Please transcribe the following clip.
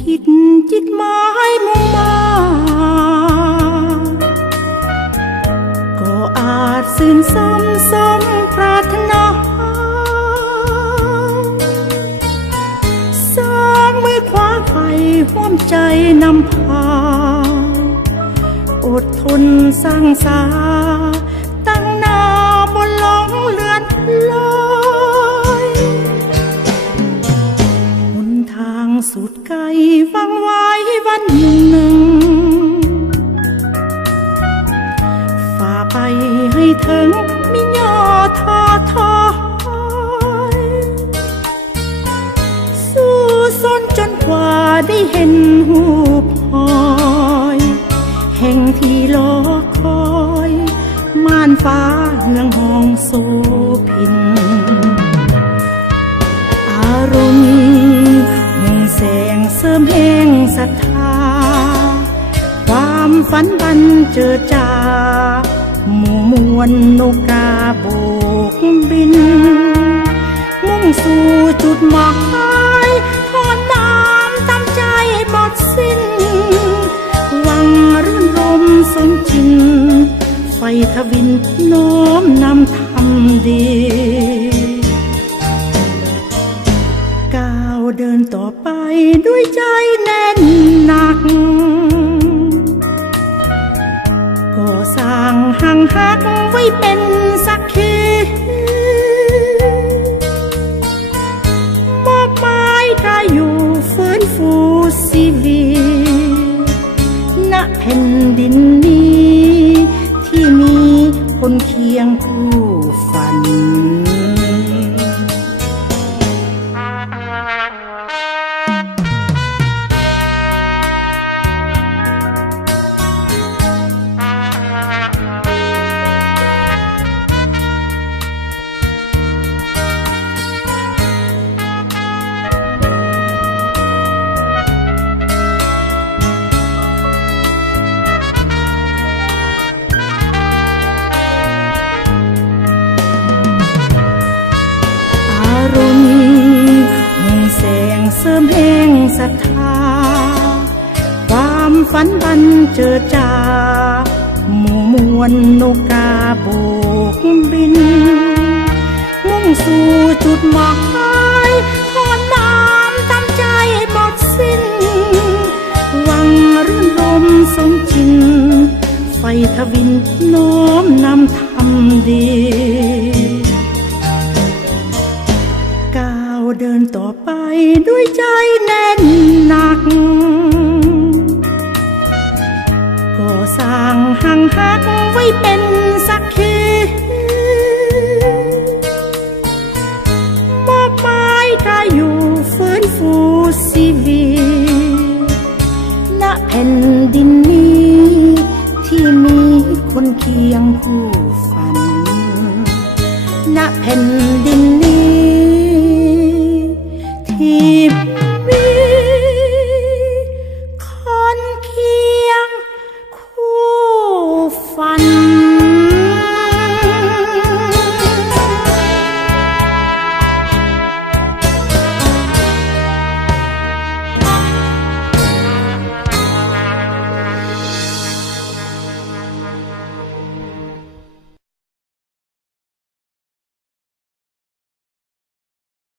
คิดจิตหมายมุ่งมาก็อาจสิ้นสมปรารถนาสองมือขวาไขห่วมใจนำพาอดทนสร้างสาตั้งหน้าบนหลงเลือนลอยหนทางสุดไกลฟังไว้วันหนึ่งฝ่าไปให้ถึงมิย่อท้อถอยสู้สนจนกว่าได้เห็นหูพอยแห่งที่รอคอยม่านฟ้าเฮืองห้องโสพินอารมณ์มุ่งแสงเสริมแห่งศรัทธาความฝันบันเจิดจ้าหมู่มวลนกกาโบกบินมุ่งสู่จุดหมายทอดน้ำตามใจหมดสิ้นหวังรื่นรมสมจริงไฟทวินน้อมนำทำดีก้าวเดินต่อไปด้วยใจแน่นหนักก็สร้างหังหักไว้เป็นสักขีมอบหมายกายอยู่ฟื้นฟูชีวิตณแผ่นดินนี้ที่มีคนเคียงคู่ฝันเสริมแห่งศรัทธาความฝันบันเจิดจ้าหมู่มวลนกกาโบกบินมุ่งสู่จุดหมายทอดน้ำตามใจหมดสิ้นหวังรื่นรมสมจริงไฟทวินน้อมนำทำดีเดินต่อไปด้วยใจแน่นหนักก็สร้างหังหักไว้เป็นสักขีมอบหมายกายอยู่ฟื้นฟูชีวิตณแผ่นดินนี้ที่มีคนเคียงคู่ฝันณแผ่นดินนี้ที่